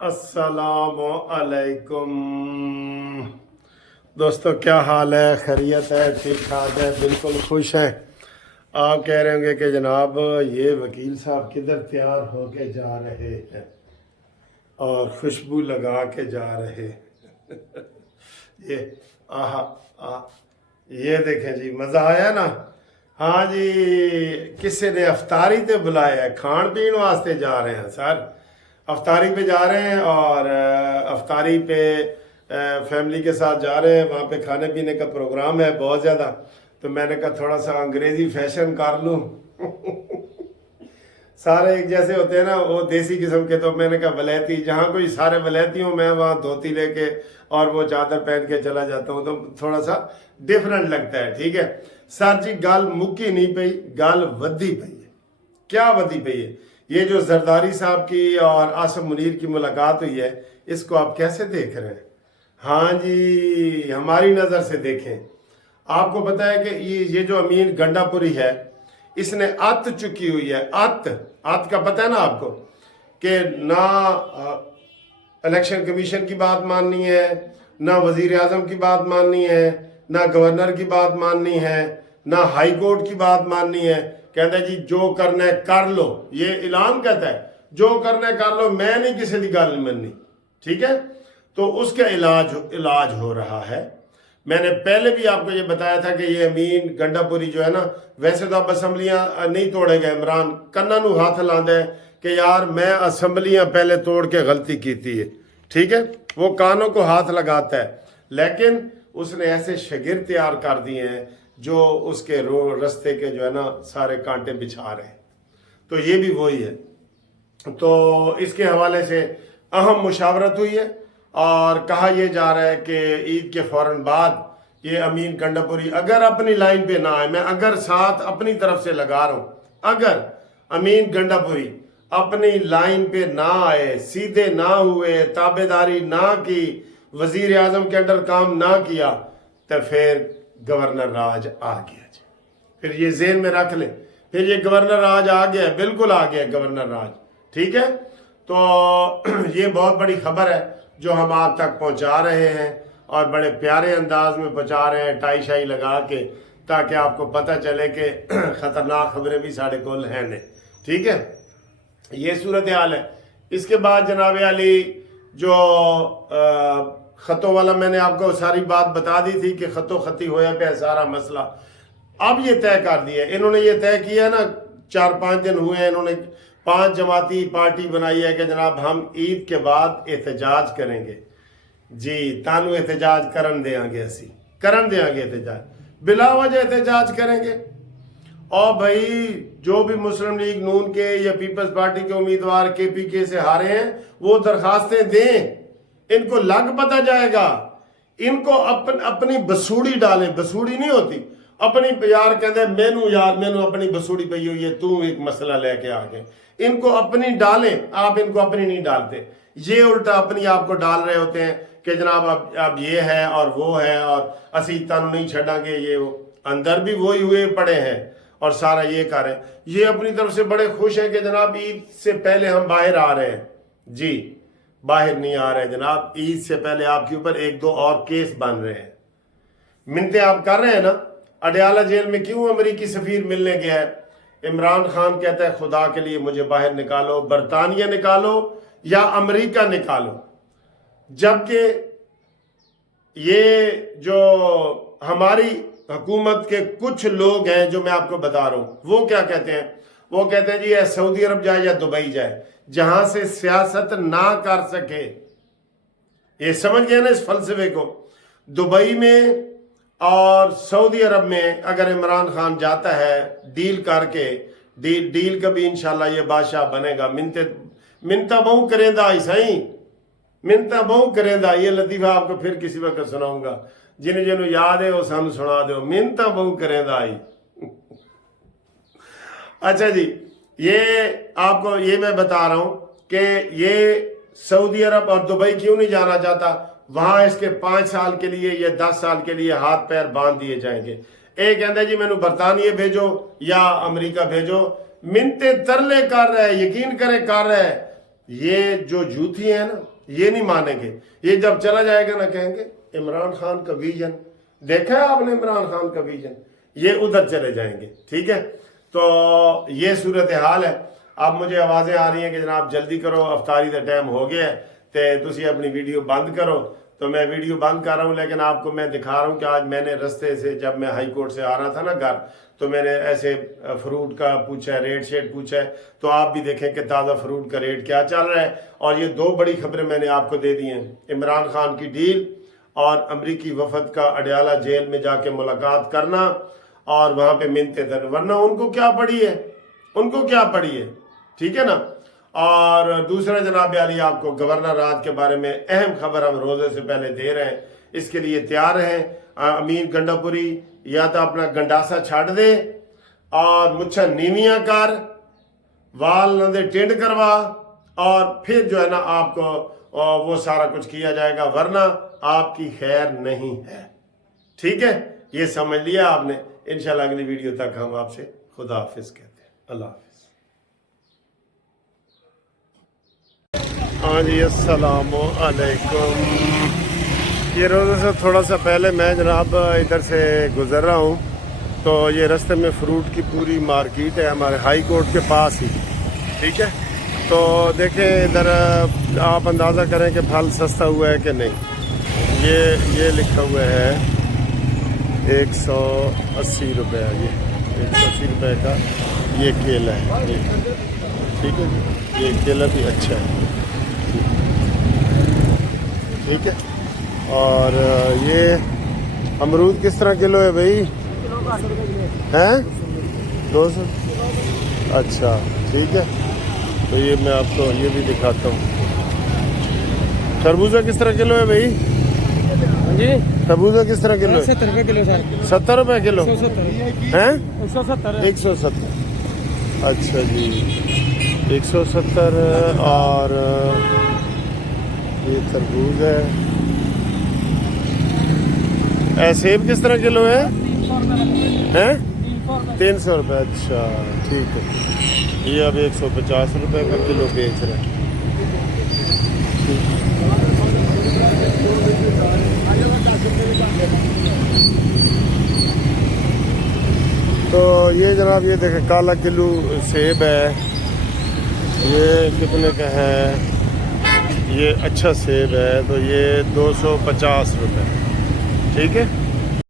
अस्सलामु अलैकुम दोस्तों, क्या हाल है? खैरियत है? ठीक ठाक है? बिल्कुल खुश हैं। आप कह रहे होंगे कि जनाब ये वकील साहब किधर तैयार होके जा रहे हैं और खुशबू लगा के जा रहे हैं। ये आहा आ ये देखें जी, मज़ा आया ना? हाँ जी, किसी ने अफ्तारी पे बुलाया है, खान पीन वास्ते जा रहे हैं सर। अफ्तारी पे जा रहे हैं और अफ्तारी पे फैमिली के साथ जा रहे हैं। वहाँ पे खाने पीने का प्रोग्राम है बहुत ज़्यादा, तो मैंने कहा थोड़ा सा अंग्रेज़ी फैशन कर लूँ। सारे एक जैसे होते हैं ना, वो देसी किस्म के, तो मैंने कहा वलैती, जहाँ कोई सारे वलैती हूँ मैं वहाँ धोती लेके और वो चादर पहन के चला जाता हूँ, तो थोड़ा सा डिफरेंट लगता है। ठीक है सर जी, गल मुक्की नहीं पई, गल वधी पई है। क्या वधी पई है? ये जो जरदारी साहब की और आसिफ मुनीर की मुलाकात हुई है, इसको आप कैसे देख रहे हैं? हाँ जी, हमारी नज़र से देखें। आपको पता है कि ये जो अमीन गंडापुरी है, इसने अत चुकी हुई है। अत का पता है ना आपको, कि ना इलेक्शन कमीशन की बात माननी है, ना वजीर आजम की बात माननी है, ना गवर्नर की बात माननी है, ना हाई कोर्ट की बात माननी है। कहता है जी जो करना है कर लो, ये ऐलान कहता है जो करना है कर लो, मैं नहीं किसी की गल मननी। ठीक है, तो उसका इलाज हो रहा है। मैंने पहले भी आपको ये बताया था कि ये अमीन गंडापुरी जो है ना, वैसे तो अब असम्बलियां नहीं तोड़ेगा, इमरान कन्ना नू हाथ लांदा है कि यार मैं असम्बलियां पहले तोड़ के गलती की थी। ठीक है, वो कानों को हाथ लगाता है, लेकिन उसने ऐसे शागिर्द तैयार कर दिए हैं जो उसके रस्ते के जो है ना सारे कांटे बिछा रहे हैं। तो ये भी वही है। तो इसके हवाले से अहम मुशावरत हुई है और कहा यह जा रहा है कि ईद के फौरन बाद ये अमीन गंडापुरी अगर अपनी लाइन पे ना आए, मैं अगर साथ अपनी तरफ से लगा रहा हूं, अगर अमीन गंडापुरी अपनी लाइन पे ना आए, सीधे ना हुए, ताबेदारी ना की, वजीर आजम के अंडर काम ना किया, तो फिर गवर्नर राज आ गया जी। फिर ये जेहन में रख लें, फिर ये गवर्नर राज आ गया, बिल्कुल आ गया गवर्नर राज। ठीक है, तो ये बहुत बड़ी खबर है जो हम आप तक पहुंचा रहे हैं और बड़े प्यारे अंदाज में पहुंचा रहे हैं, टाई शाई लगा के, ताकि आपको पता चले कि खतरनाक खबरें भी साढ़े कोल हैं ने। ठीक है, ये सूरत हाल है। इसके बाद जनाब अली जो खतों वाला, मैंने आपको सारी बात बता दी थी कि खतो खती होया पे सारा मसला। अब ये तय कर दिया, इन्होंने ये तय किया ना, 4-5 दिन हुए हैं, इन्होंने 5 जमाती पार्टी बनाई है कि जनाब हम ईद के बाद एहतजाज करेंगे जी, तानू एहतजाज करन देंगे, असी करन देंगे एहतजाज, बिला वजह एहतजाज करेंगे। और भाई जो भी मुस्लिम लीग नून के या पीपल्स पार्टी के उम्मीदवार KPK से हारे हैं, वो दरखास्तें दें, इनको लग पता जाएगा। इनको अपनी बसूड़ी डालें, बसूड़ी नहीं होती अपनी, यार कहते मैनू अपनी बसूड़ी पई हुई है, तू एक मसला लेके आ गए। इनको अपनी डालें, आप इनको अपनी नहीं डालते, ये उल्टा अपनी आपको डाल रहे होते हैं कि जनाब अब ये है और वो है और असी तन नहीं छड़ांगे, ये वो अंदर भी वही हुए पड़े हैं और सारा ये कर रहे हैं। ये अपनी तरफ से बड़े खुश हैं कि जनाब ईद से पहले हम बाहर आ रहे हैं जी। बाहर नहीं आ रहे जनाब, ईद से पहले आपके ऊपर 1-2 और केस बन रहे हैं। मिन्नतें आप कर रहे हैं ना। अडयाला जेल में क्यों अमरीकी सफीर मिलने गया है? इमरान खान कहता है खुदा के लिए मुझे बाहर निकालो, बरतानिया निकालो या अमेरिका निकालो। जबकि ये जो हमारी हुकूमत के कुछ लोग हैं जो मैं आपको बता रहा हूं, वो क्या कहते हैं? वो कहते हैं जी या सऊदी अरब जाए या दुबई जाए, जहां से सियासत ना कर सके। ये समझ गए ना इस फलसफे को? दुबई में और सऊदी अरब में अगर इमरान खान जाता है डील करके, डील का भी इंशाल्लाह ये बादशाह बनेगा। मिन्नता बहु करेंदा सही, मिन्नता बहु करेंदा। ये लतीफा आपको फिर किसी वक्त सुनाऊंगा, जिन्हें जिन्होंने याद है वो सानू सुना दो। मिन्नता बहु करेंदा आई। अच्छा जी, ये आपको ये मैं बता रहा हूं कि ये सऊदी अरब और दुबई क्यों नहीं जाना चाहता। वहां इसके 5 साल के लिए या 10 साल के लिए हाथ पैर बांध दिए जाएंगे। एक कहता है जी मैनू बरतानिया भेजो या अमेरिका भेजो, मिन्नते तरले कर रहा है, यकीन करे कर रहा है। یہ جو جوتی ہے نا یہ نہیں مانیں گے. یہ جب چلا جائے گا نا کہیں گے عمران خان کا ویژن دیکھا ہے آپ نے, عمران خان کا ویژن, یہ ادھر چلے جائیں گے. ٹھیک ہے, تو یہ صورتحال ہے. اب مجھے آوازیں آ رہی ہیں کہ جناب جلدی کرو, افطاری کا ٹائم ہو گیا ہے, تو تسی اپنی ویڈیو بند کرو. تو میں ویڈیو بند کر رہا ہوں, لیکن آپ کو میں دکھا رہا ہوں کہ آج میں نے رستے سے جب میں ہائی کورٹ سے آ رہا تھا نا گھر, تو میں نے ایسے فروٹ کا پوچھا ہے, ریٹ شیٹ پوچھا ہے, تو آپ بھی دیکھیں کہ تازہ فروٹ کا ریٹ کیا چل رہا ہے. اور یہ دو بڑی خبریں میں نے آپ کو دے دی ہیں, عمران خان کی ڈیل اور امریکی وفد کا اڈیالہ جیل میں جا کے ملاقات کرنا اور وہاں پہ منتیں درنا, ورنہ ان کو کیا پڑی ہے, ان کو کیا پڑی ہے. ٹھیک ہے نا. اور دوسرا جناب علی آپ کو گورنر راج کے بارے میں اہم خبر ہم روزے سے پہلے دے رہے ہیں, اس کے لیے تیار ہیں. امین گنڈا پوری یا تو اپنا گنڈاسا چھاڑ دے اور مچھا نیویاں کر, وال نہ دے ٹینڈ کروا, اور پھر جو ہے نا آپ کو وہ سارا کچھ کیا جائے گا, ورنہ آپ کی خیر نہیں ہے. ٹھیک ہے, یہ سمجھ لیا آپ نے. انشاءاللہ اگلی ویڈیو تک ہم آپ سے خدا حافظ کہتے ہیں. اللہ حافظ. ہاں جی, السلام علیکم. یہ روزے سے تھوڑا سا پہلے میں جناب ادھر سے گزر رہا ہوں, تو یہ رستے میں فروٹ کی پوری مارکیٹ ہے ہمارے ہائی کورٹ کے پاس ہی. ٹھیک ہے, تو دیکھیں ادھر آپ اندازہ کریں کہ پھل سستا ہوا ہے کہ نہیں. یہ لکھا ہوا ہے 180 روپے. یہ 180 روپے کا یہ کیلا ہے. ٹھیک ہے جی, یہ کیلا بھی اچھا ہے. ٹھیک ہے, اور یہ امرود کس طرح کلو ہے بھائی؟ ہیں 200. اچھا ٹھیک ہے, تو یہ میں آپ کو یہ بھی دکھاتا ہوں. خربوزہ کس طرح کلو ہے بھائی؟ جی خربوزہ کس طرح کلو ہے؟ 70 روپے کلو سر. 70 روپے کلو ہیں؟ 170. 170. اچھا جی, 170. اور یہ تربوز ہے. سیب کس طرح کلو ہے؟ 300 روپے. اچھا ٹھیک ہے, یہ اب 150 روپے کا کلو بیچ رہے ہیں. تو یہ جناب یہ دیکھیں کالا کلو سیب ہے, یہ کتنے کا ہے؟ یہ اچھا سیب ہے تو یہ 250 روپے. ٹھیک ہے.